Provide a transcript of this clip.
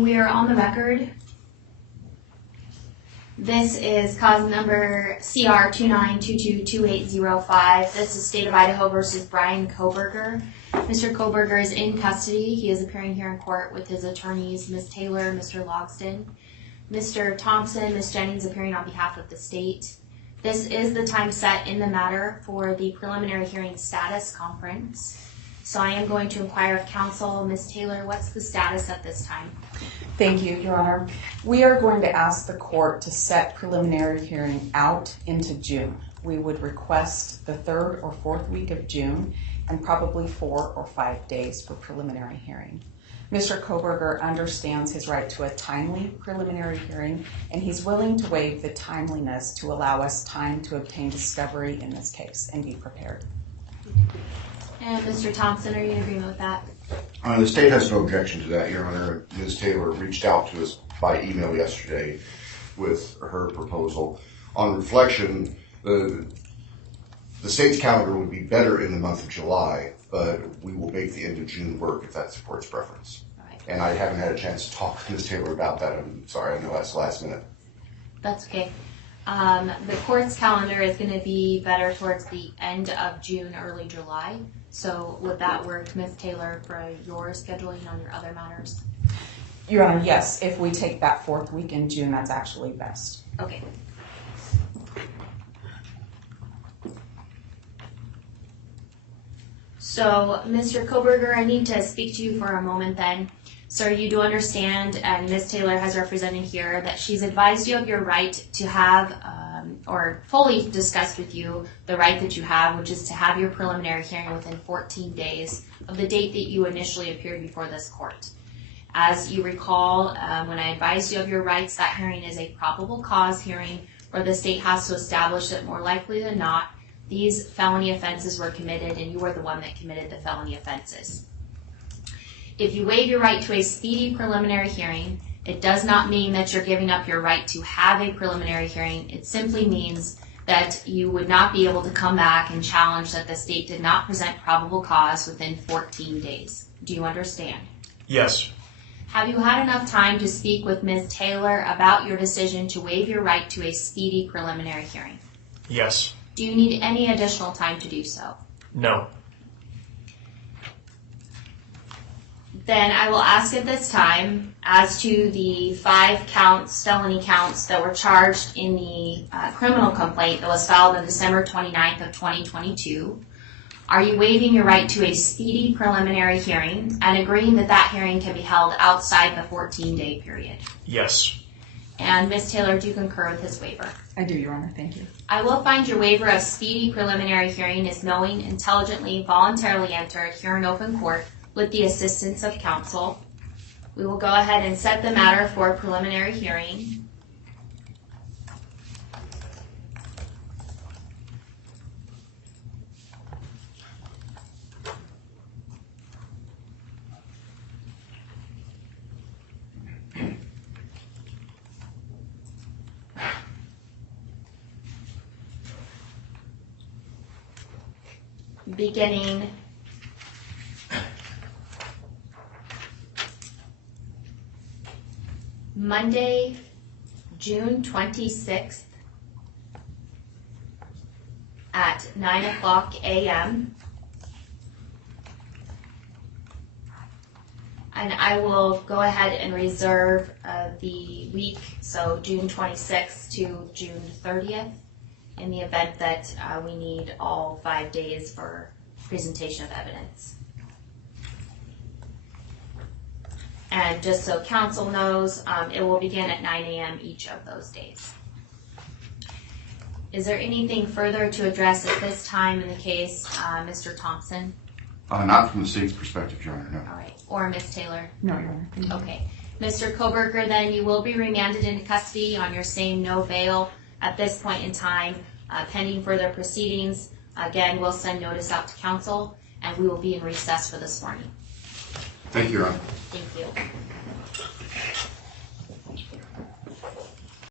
We are on the record. This is cause number CR 29222805. This is State of Idaho versus Bryan Kohberger. Mr. Kohberger is in custody. He is appearing here in court with his attorneys, Ms. Taylor, Mr. Logston. Mr. Thompson, Ms. Jennings appearing on behalf of the state. This is the time set in the matter for the preliminary hearing status conference. So I am going to inquire of counsel. Ms. Taylor, what's the status at this time? Thank you, Your Honor. We are going to ask the court to set preliminary hearing out into June. We would request the 3rd or 4th week of June and probably 4 or 5 days for preliminary hearing. Mr. Kohberger understands his right to a timely preliminary hearing, and he's willing to waive the timeliness to allow us time to obtain discovery in this case and be prepared. And Mr. Thompson, are you in agreement with that? The state has no objection to that, Your Honor. Ms. Taylor reached out to us by email yesterday with her proposal. On reflection, the state's calendar would be better in the month of July, but we will make the end of June work if that's the court's preference. Right. And I haven't had a chance to talk to Ms. Taylor about that. I'm sorry, I know that's last minute. That's okay. The court's calendar is going to be better towards the end of June, early July. So would that work, Ms. Taylor, for your scheduling on your other matters? Your Honor, yes. If we take that 4th week in June, that's actually best. Okay. So, Mr. Kohberger, I need to speak to you for a moment then. Sir, you do understand, and Ms. Taylor has represented here, that she's advised you of your right to have, or fully discussed with you the right that you have, which is to have your preliminary hearing within 14 days of the date that you initially appeared before this court. As you recall, when I advised you of your rights, that hearing is a probable cause hearing where the state has to establish that more likely than not, these felony offenses were committed and you were the one that committed the felony offenses. If you waive your right to a speedy preliminary hearing, it does not mean that you're giving up your right to have a preliminary hearing. It simply means that you would not be able to come back and challenge that the state did not present probable cause within 14 days. Do you understand? Yes. Have you had enough time to speak with Ms. Taylor about your decision to waive your right to a speedy preliminary hearing? Yes. Do you need any additional time to do so? No. Then I will ask at this time, as to the 5 felony counts that were charged in the criminal complaint that was filed on December 29th of 2022, are you waiving your right to a speedy preliminary hearing and agreeing that that hearing can be held outside the 14-day period? Yes. And Ms. Taylor, do you concur with his waiver? I do, Your Honor. Thank you. I will find your waiver of speedy preliminary hearing is knowing, intelligently, voluntarily entered here in open court with the assistance of counsel. We will go ahead and set the matter for preliminary hearing. Beginning Monday, June 26th at 9:00 a.m. And I will go ahead and reserve the week, so June 26th to June 30th, in the event that we need all 5 days for presentation of evidence. And just so counsel knows, it will begin at 9 a.m. each of those days. Is there anything further to address at this time in the case, Mr. Thompson? Not from the state's perspective, Your Honor, no. All right. Or Ms. Taylor? No, Your Honor. Thank you. Okay. Mr. Kohberger, then you will be remanded into custody on your same no bail at this point in time, pending further proceedings. Again, we'll send notice out to counsel, and we will be in recess for this morning. Thank you, Your Honor. Thank you.